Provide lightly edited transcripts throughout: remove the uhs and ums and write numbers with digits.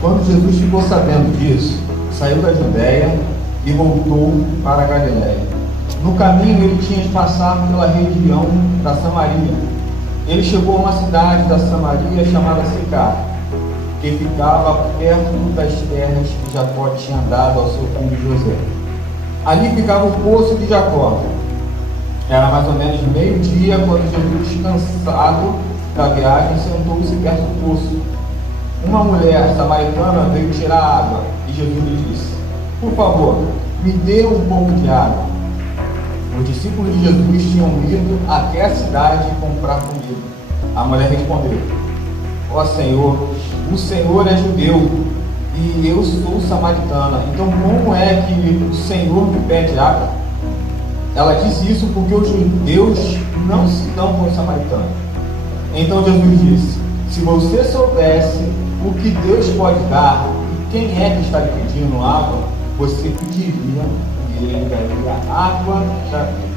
Quando Jesus ficou sabendo disso, saiu da Judéia e voltou para a Galiléia. No caminho ele tinha de passar pela região da Samaria. Ele chegou a uma cidade da Samaria chamada Sicar, que ficava perto das terras que Jacó tinha dado ao seu filho José. Ali ficava o poço de Jacó. Era mais ou menos meio-dia quando Jesus, cansado da viagem, sentou-se perto do poço. Uma mulher samaritana veio tirar água e Jesus lhe disse: por favor, me dê um pouco de água. Os discípulos de Jesus tinham ido até a cidade comprar comida. A mulher respondeu: ó Senhor, o Senhor é judeu e eu sou samaritana, então como é que o Senhor me pede água? Ela disse isso porque os judeus não se dão com os samaritanos. Então Jesus disse: se você soubesse o que Deus pode dar e quem é que está lhe pedindo água, você pediria e ele daria água da vida.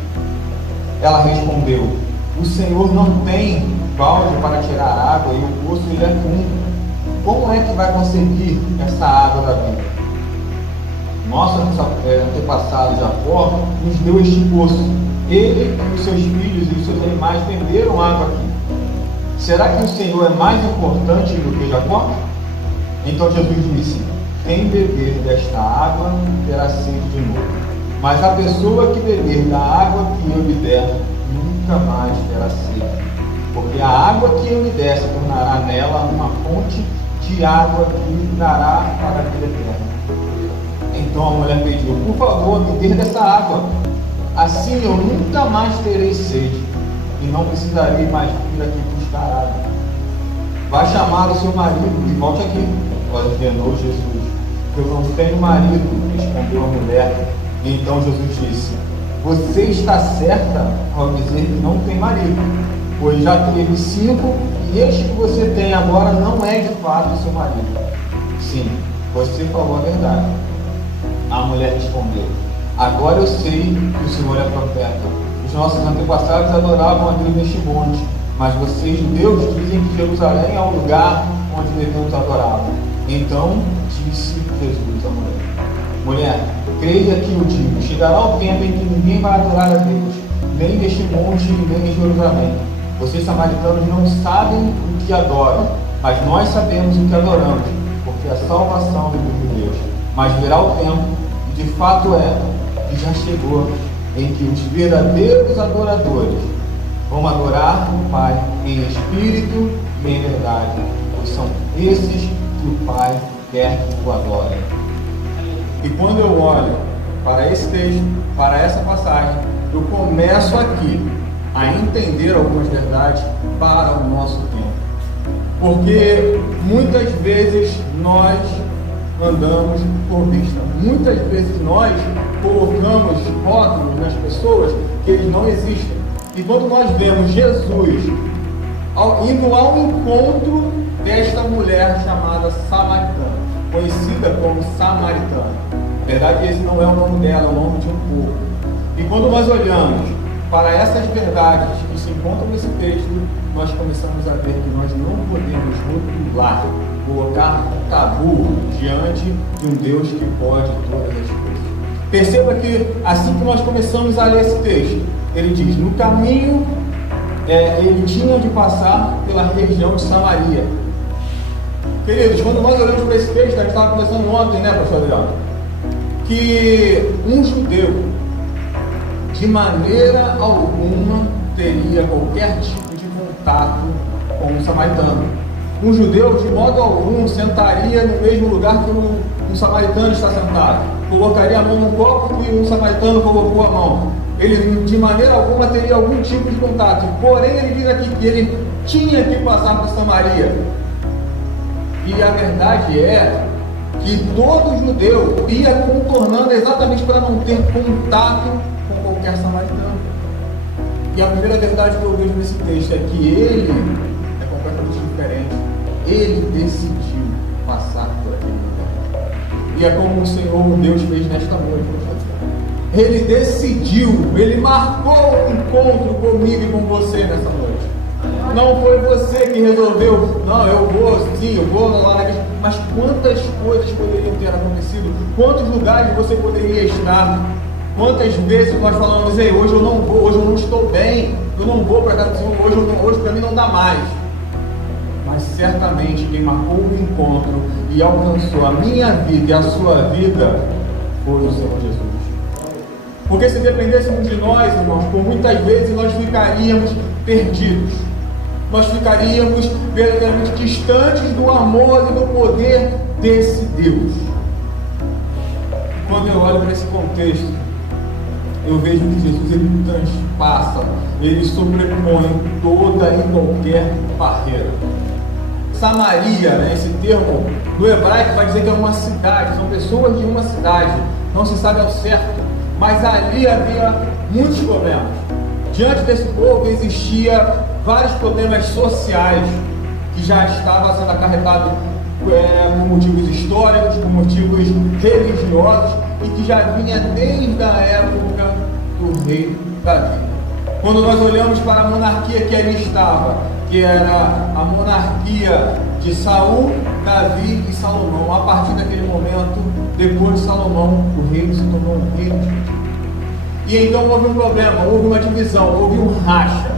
Ela respondeu: o Senhor não tem balde para tirar água e o poço ele é fundo. Como é que vai conseguir essa água da vida? Nosso antepassado Jacó nos deu este poço. Ele e os seus filhos e os seus animais beberam água aqui. Será que o Senhor é mais importante do que Jacó? Então Jesus disse: quem beber desta água terá sede de novo. Mas a pessoa que beber da água que eu lhe der nunca mais terá sede. Porque a água que eu lhe der se tornará nela uma fonte de água que lhe dará para a vida eterna. Então a mulher pediu: por favor, me dê dessa água. Assim eu nunca mais terei sede e não precisarei mais vir aqui buscar água. Vai chamar o seu marido e volte aqui. Ordenou Jesus. Eu não tenho marido, respondeu a mulher. E então Jesus disse: você está certa ao dizer que não tem marido, pois já teve 5 e este que você tem agora não é de fato o seu marido. Sim, você falou a verdade. A mulher respondeu: agora eu sei que o Senhor é profeta. Os nossos antepassados adoravam a Deus neste monte, mas vocês, judeus, dizem que Jerusalém é o lugar onde devemos adorá-lo. Então disse Jesus à mulher: mulher, creia que eu digo, chegará o tempo em que ninguém vai adorar a Deus, nem neste monte, nem em Jerusalém. Vocês samaritanos não sabem o que adoram, mas nós sabemos o que adoramos, porque a salvação vem dos judeus. Mas virá o tempo, e de fato é, que já chegou, em que os verdadeiros adoradores vão adorar o Pai em espírito e em verdade, pois são esses que o Pai quer que o adorem. E quando eu olho para esse texto, para essa passagem, eu começo aqui a entender algumas verdades para o nosso tempo. Porque muitas vezes nós andamos por vista. Muitas vezes nós colocamos rótulos nas pessoas que eles não existem. E quando nós vemos Jesus indo ao encontro desta mulher chamada samaritana, conhecida como samaritana. Na verdade, esse não é o nome dela, é o nome de um povo. E quando nós olhamos para essas verdades que se encontram nesse texto, nós começamos a ver que nós não podemos rotular, colocar tabu diante de um Deus que pode todas as coisas. Perceba que assim que nós começamos a ler esse texto, ele diz: no caminho ele tinha de passar pela região de Samaria. Queridos, quando nós olhamos para esse texto, a gente estava conversando ontem, né, pastor Adriano, que um judeu de maneira alguma teria qualquer tipo de contato com um samaritano. Um judeu de modo algum sentaria no mesmo lugar que um samaritano está sentado, colocaria a mão no copo que um samaritano colocou a mão. Ele de maneira alguma teria algum tipo de contato. Porém, ele diz aqui que ele tinha que passar por Samaria. E a verdade é que todo judeu ia contornando exatamente para não ter contato com qualquer samaritano. E a primeira verdade que eu vejo nesse texto é que ele é completamente diferente. Ele decidiu passar por aquele lugar. E é como o Senhor Deus fez nesta noite. Ele decidiu, ele marcou um encontro comigo e com você nessa noite. não foi você que resolveu, não, eu vou, sim, eu vou lá na igreja. Mas quantas coisas poderiam ter acontecido? Quantos lugares você poderia estar? Quantas vezes nós falamos, ei, hoje eu não vou, hoje eu não estou bem, eu não vou para a casa do Senhor, hoje para mim não dá mais. Mas certamente quem marcou o encontro e alcançou a minha vida e a sua vida foi o Senhor Jesus. Porque se dependêssemos de nós, irmãos, por muitas vezes nós ficaríamos perdidos. Nós ficaríamos verdadeiramente distantes do amor e do poder desse Deus. Quando eu olho para esse contexto, eu vejo que Jesus ele transpassa, ele sobrepõe toda e qualquer barreira. Samaria, né, esse termo do hebraico vai dizer que é uma cidade, são pessoas de uma cidade, não se sabe ao certo, mas ali havia muitos problemas. Diante desse povo existia vários problemas sociais que já estavam sendo acarretados por motivos históricos, por motivos religiosos e que já vinha desde a época do rei Davi. Quando nós olhamos para a monarquia que ali estava, que era a monarquia de Saul, Davi e Salomão, a partir daquele momento, depois de Salomão, o reino se tornou um reino dividido. E então houve um problema, houve uma divisão, houve um racha,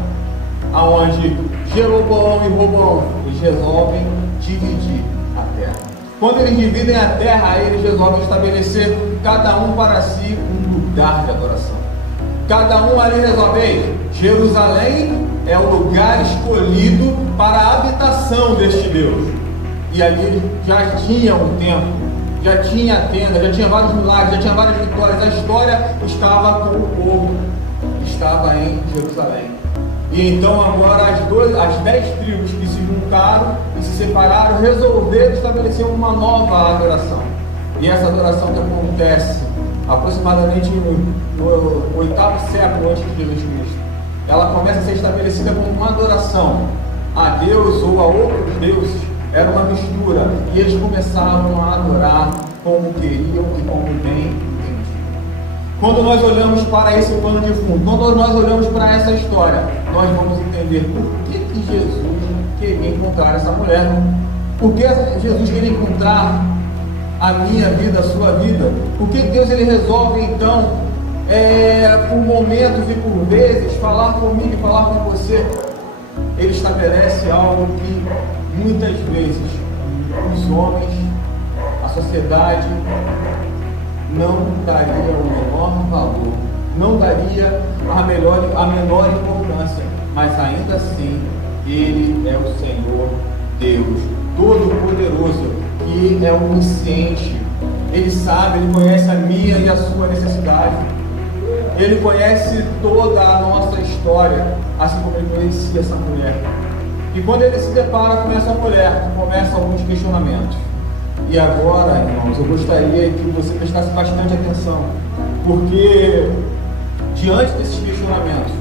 aonde Jeroboão e Roboão eles resolvem dividir a terra. Quando eles dividem a terra, eles resolvem estabelecer cada um para si um lugar de adoração. Cada um ali resolve, Jerusalém é o lugar escolhido para a habitação deste Deus. E ali já tinha um templo, já tinha tenda, já tinha vários milagres, já tinha várias vitórias. A história estava com o povo, estava em Jerusalém. E então agora as 10 tribos que se juntaram e se separaram resolveram estabelecer uma nova adoração. E essa adoração que acontece aproximadamente no 8º século antes de Jesus Cristo, ela começa a ser estabelecida como uma adoração a Deus ou a outros deuses. Era uma mistura, e eles começaram a adorar como queriam e como bem entendiam. Quando nós olhamos para esse plano de fundo, quando nós olhamos para essa história, nós vamos entender por que Jesus queria encontrar essa mulher. Por que Jesus queria encontrar a minha vida, a sua vida? Por que Deus ele resolve então, por momentos e por vezes, falar comigo e falar com você? Ele estabelece algo que muitas vezes os homens, a sociedade não daria o menor valor, não daria a menor importância, mas ainda assim Ele é o Senhor Deus Todo-Poderoso, que é onisciente. Ele sabe, Ele conhece a minha e a sua necessidade. Ele conhece toda a nossa história, assim como Ele conhecia essa mulher. E quando Ele se depara com essa mulher, começam alguns questionamentos. E agora, irmãos, eu gostaria que você prestasse bastante atenção, porque diante desses questionamentos,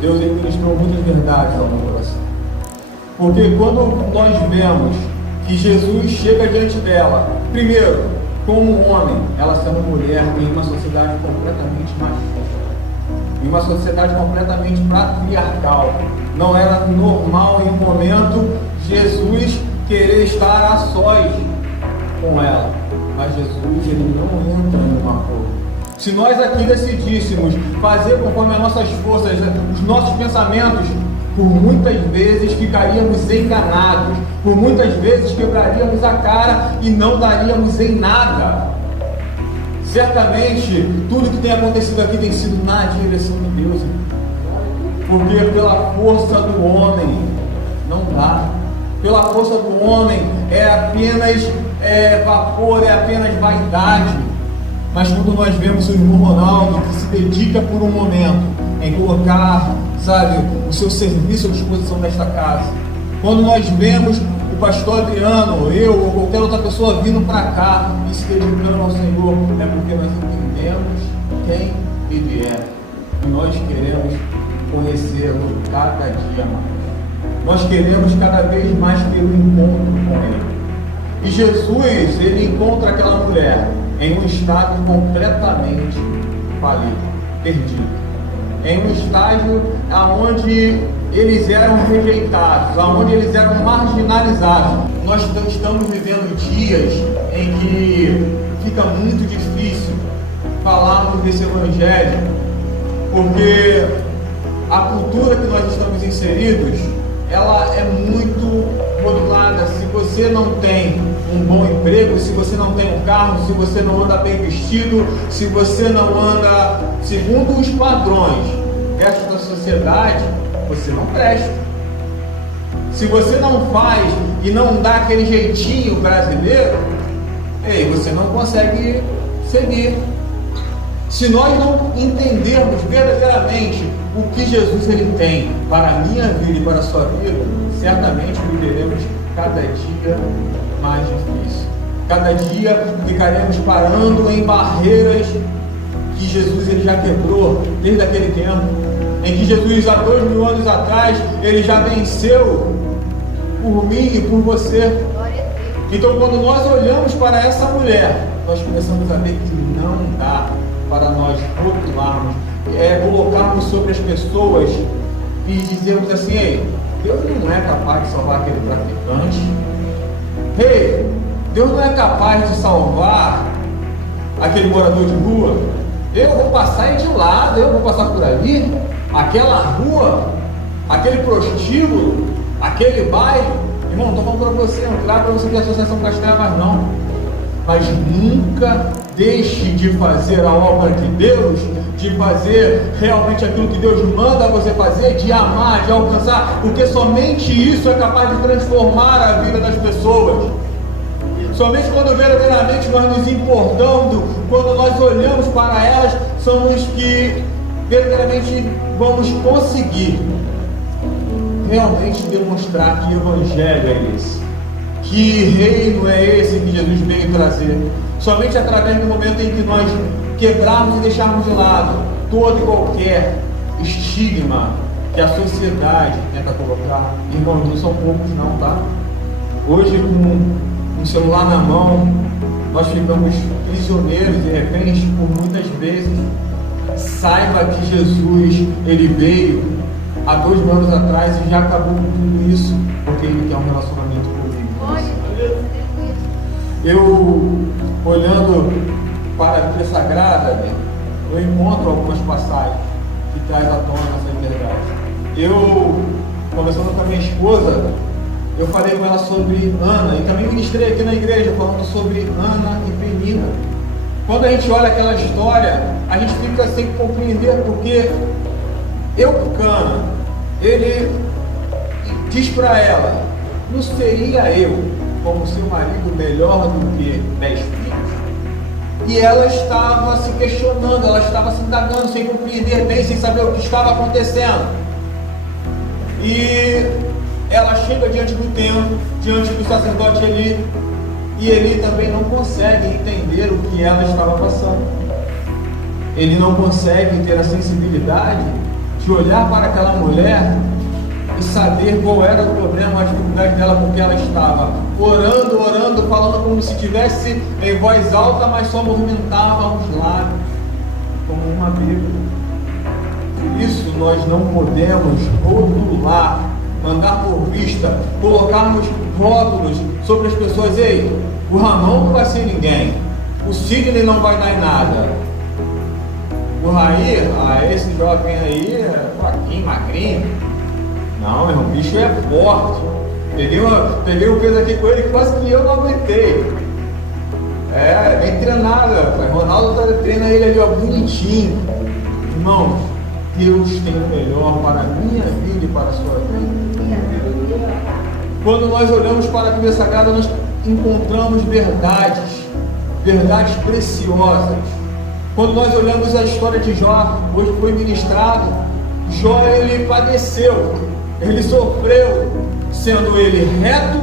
Deus ele ministrou muitas verdades ao meu coração. Porque quando nós vemos que Jesus chega diante dela, primeiro, como homem, ela sendo mulher em uma sociedade completamente machista, em uma sociedade completamente patriarcal, não era normal em um momento Jesus querer estar a sós com ela, mas Jesus ele não entra em um acordo. Se nós aqui decidíssemos fazer conforme as nossas forças, os nossos pensamentos, por muitas vezes ficaríamos enganados, por muitas vezes quebraríamos a cara e não daríamos em nada. Certamente tudo que tem acontecido aqui tem sido na direção de Deus, porque pela força do homem não dá. Pela força do homem é apenas vapor, é apenas vaidade. Mas quando nós vemos o irmão Ronaldo que se dedica por um momento em colocar, sabe, o seu serviço à disposição desta casa, quando nós vemos o pastor Adriano, eu ou qualquer outra pessoa vindo para cá e se dedicando ao Senhor, é porque nós entendemos quem Ele é e nós queremos conhecê-lo cada dia mais. Nós queremos cada vez mais ter um encontro com Ele. E Jesus, Ele encontra aquela mulher em um estado completamente falido, perdido. em um estágio onde eles eram rejeitados, onde eles eram marginalizados. Nós estamos vivendo dias em que fica muito difícil falarmos desse evangelho, porque a cultura que nós estamos inseridos, ela é muito modulada. Se você não tem um bom emprego, se você não tem um carro, se você não anda bem vestido, se você não anda segundo os padrões desta sociedade, você não presta. Se você não faz e não dá aquele jeitinho brasileiro, você não consegue seguir. Se nós não entendermos verdadeiramente o que Jesus ele tem para a minha vida e para a sua vida, certamente viveremos cada dia mais difícil. Cada dia ficaremos parando em barreiras que Jesus ele já quebrou desde aquele tempo, em que Jesus há 2000 anos atrás ele já venceu por mim e por você. Então, quando nós olhamos para essa mulher, nós começamos a ver que não dá para nós rotularmos, colocarmos sobre as pessoas e dizermos assim: ei, Deus não é capaz de salvar aquele traficante. Ei, Deus não é capaz de salvar aquele morador de rua. Eu vou passar de lado, eu vou passar por ali. Aquela rua, aquele prostíbulo, aquele baile. Irmão, não estou falando para você entrar, para você ter associação com as trevas, não. Mas nunca deixe de fazer a obra de Deus, de fazer realmente aquilo que Deus manda você fazer, de amar, de alcançar, porque somente isso é capaz de transformar a vida das pessoas. Somente quando verdadeiramente nós nos importamos, quando nós olhamos para elas, somos que verdadeiramente vamos conseguir realmente demonstrar que evangelho é esse, que reino é esse que Jesus veio trazer. Somente através do momento em que nós quebrarmos e deixarmos de lado todo e qualquer estigma que a sociedade tenta colocar. Irmãos, não são poucos não, tá? Hoje, com o celular na mão, nós ficamos prisioneiros e reféns por muitas vezes. Saiba que Jesus, ele veio há 2000 anos atrás e já acabou com tudo isso, porque ele quer um relacionamento comigo. Eu, olhando para a Bíblia Sagrada, eu encontro algumas passagens que trazem à tona essa verdade. Eu, conversando com a minha esposa, eu falei com ela sobre Ana, e também ministrei aqui na igreja falando sobre Ana e Penina. Quando a gente olha aquela história, a gente fica sem compreender, porque Eucana, ele diz para ela: não seria eu, como seu marido, melhor do que 10 filhos? E ela estava se questionando, ela estava se indagando, sem compreender bem, sem saber o que estava acontecendo. E ela chega diante do templo, diante do sacerdote Eli, e Eli também não consegue entender o que ela estava passando. Ele não consegue ter a sensibilidade de olhar para aquela mulher e saber qual era o problema, a dificuldade dela, porque ela estava orando, falando como se estivesse em voz alta, mas só movimentava os lábios, como uma Bíblia. Por isso nós não podemos rotular, mandar por vista, colocarmos rótulos sobre as pessoas. Ei, o Ramon não vai ser ninguém, o Sidney não vai dar em nada, o Raí, esse jovem aí é fraquinho, magrinho. Não, meu irmão, o bicho é forte. Peguei um peso aqui com ele que quase que eu não aguentei. É bem treinado, rapaz. Ronaldo treina ele ali, ó, bonitinho. Irmãos, Deus tem o melhor para a minha vida e para a sua vida. Quando nós olhamos para a Bíblia Sagrada, nós encontramos verdades preciosas. Quando nós olhamos a história de Jó, hoje foi ministrado, Jó, ele padeceu, ele sofreu, sendo ele reto,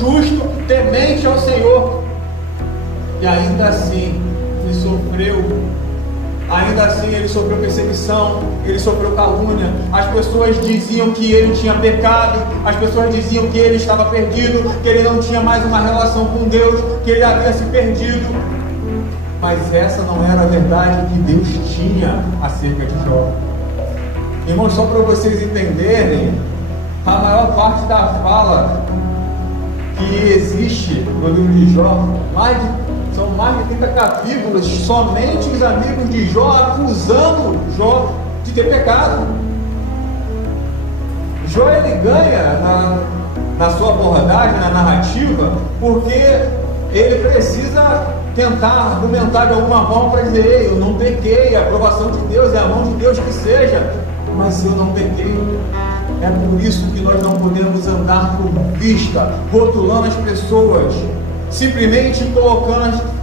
justo, temente ao Senhor, e ainda assim ele sofreu. Ainda assim ele sofreu perseguição, ele sofreu calúnia. As pessoas diziam que ele tinha pecado, as pessoas diziam que ele estava perdido, que ele não tinha mais uma relação com Deus, que ele havia se perdido. Mas essa não era a verdade que Deus tinha acerca de Jó. Irmãos, só para vocês entenderem, a maior parte da fala que existe no livro de Jó, são mais de 30 capítulos, somente os amigos de Jó acusando Jó de ter pecado. Jó, ele ganha na sua abordagem, na narrativa, porque ele precisa tentar argumentar de alguma forma para dizer: ei, eu não pequei, a aprovação de Deus é a mão de Deus que seja, mas eu não pequei. É por isso que nós não podemos andar por vista, rotulando as pessoas, simplesmente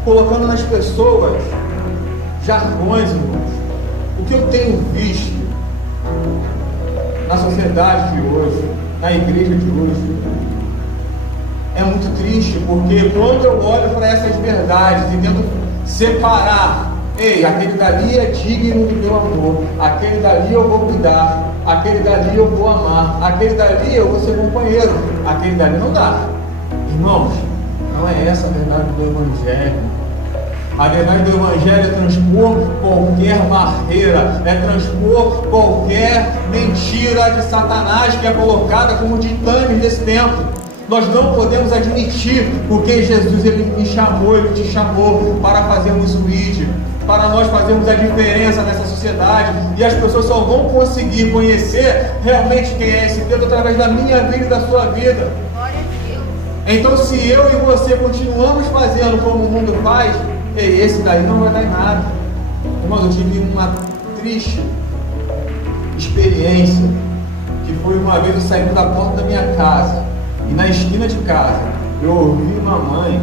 colocando nas pessoas jargões, irmãos. O que eu tenho visto na sociedade de hoje, na igreja de hoje, é muito triste, porque quando eu olho para essas verdades e tento separar, ei, aquele dali é digno do meu amor, aquele dali eu vou cuidar, aquele dali eu vou amar, aquele dali eu vou ser companheiro, aquele dali não dá. Irmãos, não é essa a verdade do Evangelho. A verdade do Evangelho é transpor qualquer barreira, é transpor qualquer mentira de Satanás que é colocada como ditame desse tempo. Nós não podemos admitir, porque Jesus, ele me chamou, ele te chamou para fazermos o ID, para nós fazermos a diferença nessa sociedade, e as pessoas só vão conseguir conhecer realmente quem é esse Deus através da minha vida e da sua vida. Glória a Deus. Então, se eu e você continuamos fazendo como o mundo faz, esse daí não vai dar em nada. Irmãos, eu tive uma triste experiência, que foi uma vez eu saindo da porta da minha casa, e na esquina de casa eu ouvi uma mãe,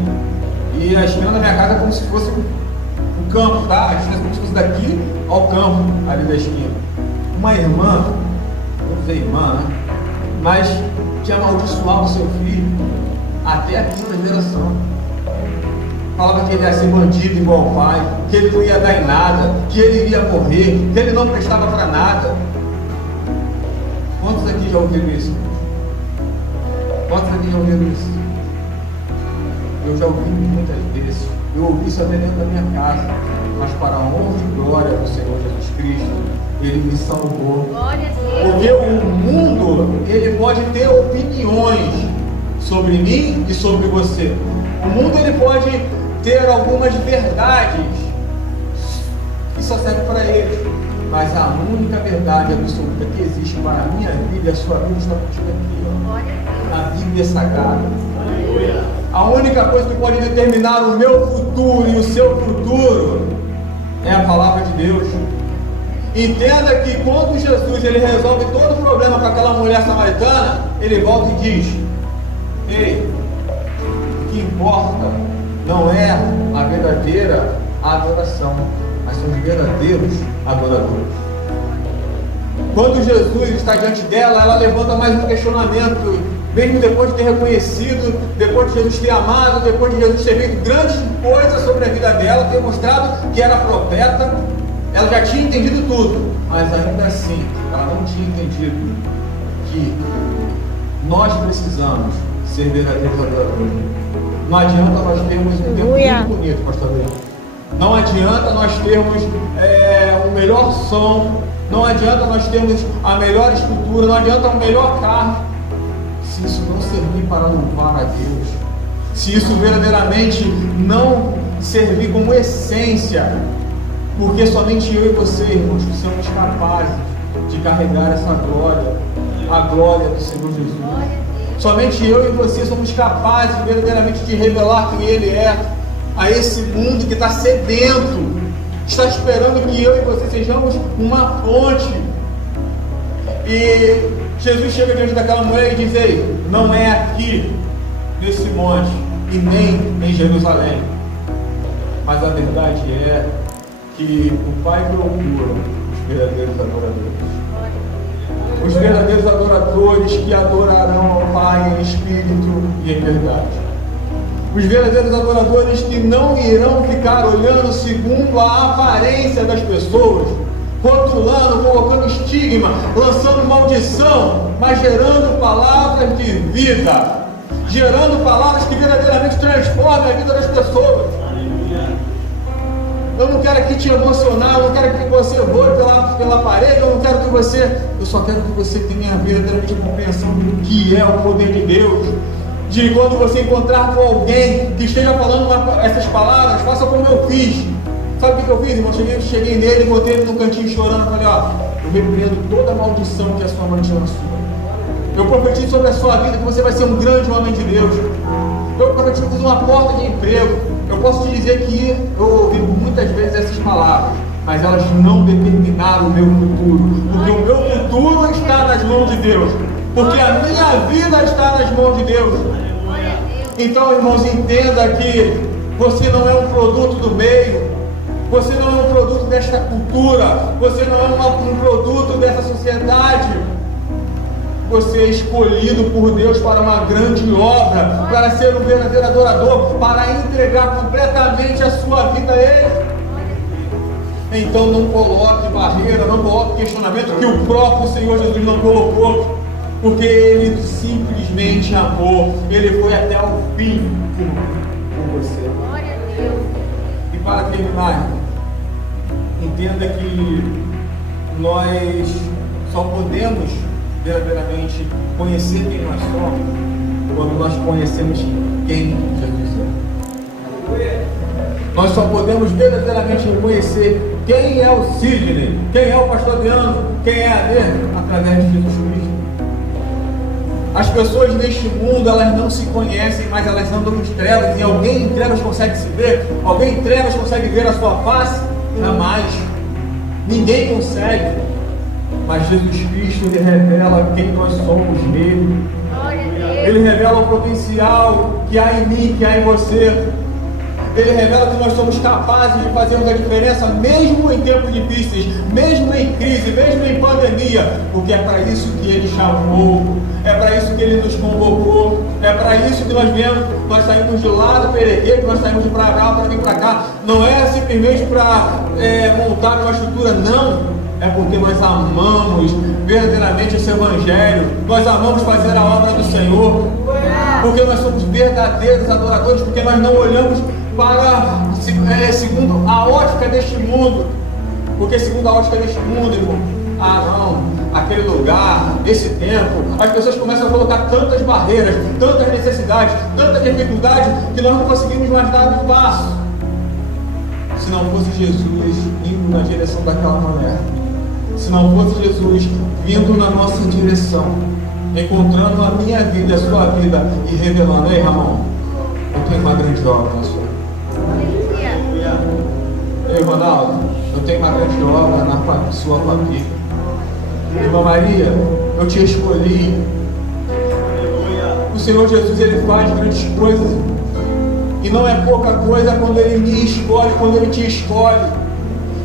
e a esquina da minha casa é como se fosse um campo, tá? A distância é como se fosse daqui ao campo, ali da esquina. Uma irmã, eu não sei irmã, né? Mas que amaldiçoava o seu filho até a 5ª geração. Falava que ele ia ser bandido igual o pai, que ele não ia dar em nada, que ele iria morrer, que ele não prestava para nada. Quantos aqui já ouviram isso? Quantos aqui já ouviram isso? Eu já ouvi muitas vezes. Eu ouvi isso até dentro da minha casa. Mas para a honra e glória do Senhor Jesus Cristo, Ele me salvou. Glória a Deus. Porque o mundo, ele pode ter opiniões sobre mim e sobre você. O mundo, ele pode ter algumas verdades que só servem para ele. Mas a única verdade absoluta que existe para a minha vida e a sua vida está contigo aqui, ó, na Bíblia Sagrada. A única coisa que pode determinar o meu futuro e o seu futuro é a palavra de Deus. Entenda que quando Jesus, ele resolve todo o problema com aquela mulher samaritana, ele volta e diz: ei, o que importa não é a verdadeira adoração, mas são os verdadeiros adoradores. Quando Jesus está diante dela, ela levanta mais um questionamento, mesmo depois de ter reconhecido, depois de Jesus ter amado, depois de Jesus ter feito grandes coisas sobre a vida dela, ter mostrado que era profeta. Ela já tinha entendido tudo, mas ainda assim, ela não tinha entendido que nós precisamos ser verdadeiros adoradores. Não adianta nós termos um tempo muito bonito, pastor Leandro. Não adianta nós termos o melhor som, não adianta nós termos a melhor estrutura, não adianta o melhor carro, se isso não servir para louvar a Deus, se isso verdadeiramente não servir como essência, porque somente eu e você, irmãos, somos capazes de carregar essa glória, a glória do Senhor Jesus. Somente eu e você somos capazes verdadeiramente de revelar quem Ele é a esse mundo que está sedento, está esperando que eu e você sejamos uma fonte. E Jesus chega diante daquela mulher e diz: ei, não é aqui nesse monte e nem em Jerusalém, mas a verdade é que o Pai procura os verdadeiros adoradores. Os verdadeiros adoradores que adorarão ao Pai em espírito e em verdade. Os verdadeiros adoradores que não irão ficar olhando segundo a aparência das pessoas, rotulando, colocando estigma, lançando maldição, mas gerando palavras de vida, gerando palavras que verdadeiramente transformam a vida das pessoas. Eu não quero aqui te emocionar, eu não quero que você voe pela parede, eu só quero que você tenha verdadeiramente compreensão do que é o poder de Deus. De quando você encontrar com alguém que esteja falando essas palavras, faça como eu fiz. Sabe o que eu fiz, irmão? Cheguei nele, botei ele no cantinho chorando, falei, eu repreendo toda a maldição que a sua mãe tinha na sua. Eu profetizo sobre a sua vida que você vai ser um grande homem de Deus. Eu profetizo uma porta de emprego. Eu posso te dizer que eu ouvi muitas vezes essas palavras, mas elas não determinaram o meu futuro, porque o meu futuro está nas mãos de Deus, porque a minha vida está nas mãos de Deus. Então, irmãos, entenda que você não é um produto do meio, você não é um produto desta cultura, você não é um produto dessa sociedade. Você é escolhido por Deus para uma grande obra, para ser um verdadeiro adorador, para entregar completamente a sua vida a Ele. Então não coloque barreira, não coloque questionamento que o próprio Senhor Jesus não colocou, porque Ele simplesmente amou, Ele foi até o fim por você. Glória a Deus. E para terminar, entenda que nós só podemos verdadeiramente conhecer quem nós somos quando nós conhecemos quem Jesus é. Nós só podemos verdadeiramente conhecer quem é o Sidney, quem é o pastor Adriano, quem é a Adê, através de Jesus Cristo. As pessoas neste mundo, elas não se conhecem, mas elas andam em trevas, e alguém em trevas consegue se ver? Alguém em trevas consegue ver a sua face? Jamais. Ninguém consegue. Mas Jesus Cristo, Ele revela quem nós somos nele. Ele revela o potencial que há em mim, que há em você. Ele revela que nós somos capazes de fazermos a diferença, mesmo em tempos difíceis, mesmo em crise, mesmo em pandemia, porque é para isso que Ele chamou, é para isso que Ele nos convocou, é para isso que nós viemos. Nós saímos de lá do Perequê, nós saímos de para cá para vir para cá. Não é simplesmente para montar uma estrutura, não. É porque nós amamos verdadeiramente esse Evangelho, nós amamos fazer a obra do Senhor, porque nós somos verdadeiros adoradores, porque nós não olhamos para segundo a ótica deste mundo, porque segundo a ótica deste mundo, irmão, não, aquele lugar, esse tempo, as pessoas começam a colocar tantas barreiras, tantas necessidades, tanta dificuldade, que nós não conseguimos mais dar um passo, se não fosse Jesus indo na direção daquela maneira. Se não fosse Jesus vindo na nossa direção, encontrando a minha vida, a sua vida e revelando, ei, Ramon, eu tenho uma grande obra na sua vida. Ei, Ronaldo, eu tenho uma grande obra na sua família. Irmã Maria, eu te escolhi. O Senhor Jesus, Ele faz grandes coisas, e não é pouca coisa quando Ele me escolhe, quando Ele te escolhe.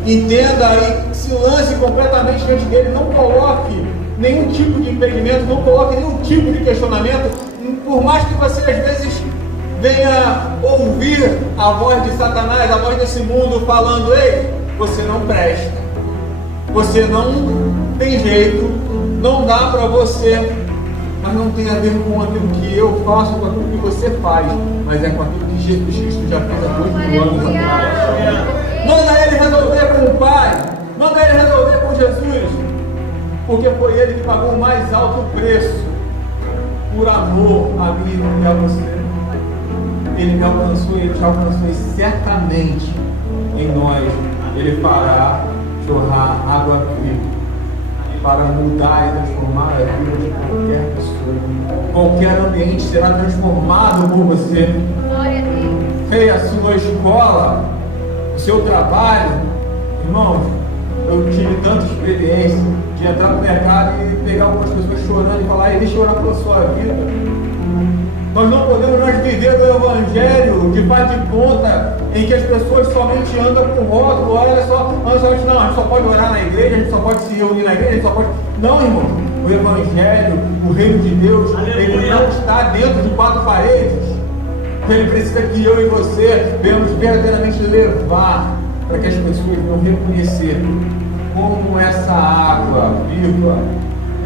Entenda e se lance completamente diante dele. Não coloque nenhum tipo de impedimento, não coloque nenhum tipo de questionamento. Por mais que você às vezes venha ouvir a voz de Satanás, a voz desse mundo falando, ei, você não presta, você não tem jeito, não dá para você. Mas não tem a ver com aquilo que eu faço, com aquilo que você faz, mas é com aquilo que Jesus Cristo já fez há 2000 anos atrás. Manda ele resolver com o Pai, manda ele resolver com Jesus, porque foi ele que pagou o mais alto preço por amor a mim e a você. Ele me alcançou, ele te alcançou, e certamente em nós ele fará jorrar água viva para mudar e transformar a vida de qualquer pessoa. Qualquer ambiente será transformado por você. Glória a Deus. Ei, a sua escola, o seu trabalho, irmão, eu tive tanta experiência de entrar no mercado e pegar algumas pessoas chorando e falar, deixa eu orar pela sua vida. Nós não podemos mais viver do Evangelho de faz de conta, em que as pessoas somente andam com rótulo, olha só, não, a gente só pode orar na igreja, a gente só pode se reunir na igreja, a gente só pode... Não, irmão, o Evangelho, o reino de Deus, ele não está dentro de quatro paredes. Ele precisa que eu e você venhamos verdadeiramente levar para que as pessoas venham reconhecer como essa água viva,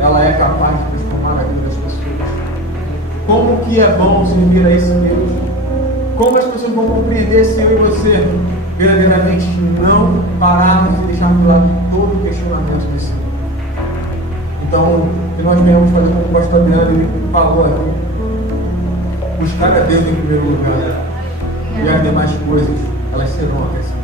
ela é capaz de transformar a vida das pessoas. Como que é bom servir a esse Deus? Como as pessoas vão compreender se eu e você verdadeiramente não pararmos e deixarmos de lado todo o questionamento desse mundo. Então, que nós venhamos fazer como o pastor Adriano ele falou aqui, buscar a Deus em primeiro lugar, e as demais coisas, elas serão acrescentadas.